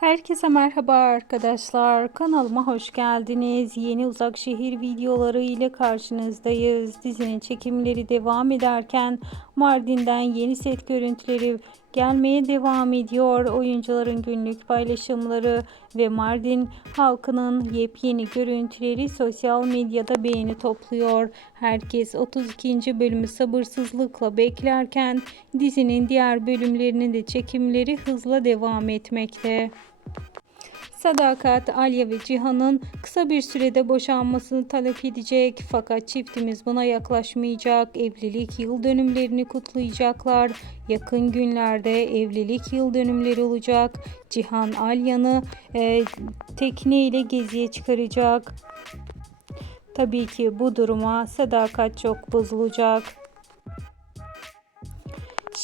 Herkese merhaba arkadaşlar. Kanalıma hoş geldiniz. Yeni uzak şehir videoları ile karşınızdayız. Dizinin çekimleri devam ederken Mardin'den yeni set görüntüleri gelmeye devam ediyor. Oyuncuların günlük paylaşımları ve Mardin halkının yepyeni görüntüleri sosyal medyada beğeni topluyor. Herkes 32. bölümü sabırsızlıkla beklerken dizinin diğer bölümlerinin de çekimleri hızla devam etmekte. Sadakat, Alya ve Cihan'ın kısa bir sürede boşanmasını talep edecek fakat çiftimiz buna yaklaşmayacak. Evlilik yıl dönümlerini kutlayacaklar. Yakın günlerde evlilik yıl dönümleri olacak. Cihan Alya'nı e, tekne geziye çıkaracak. Tabii ki bu duruma Sadakat çok bozulacak.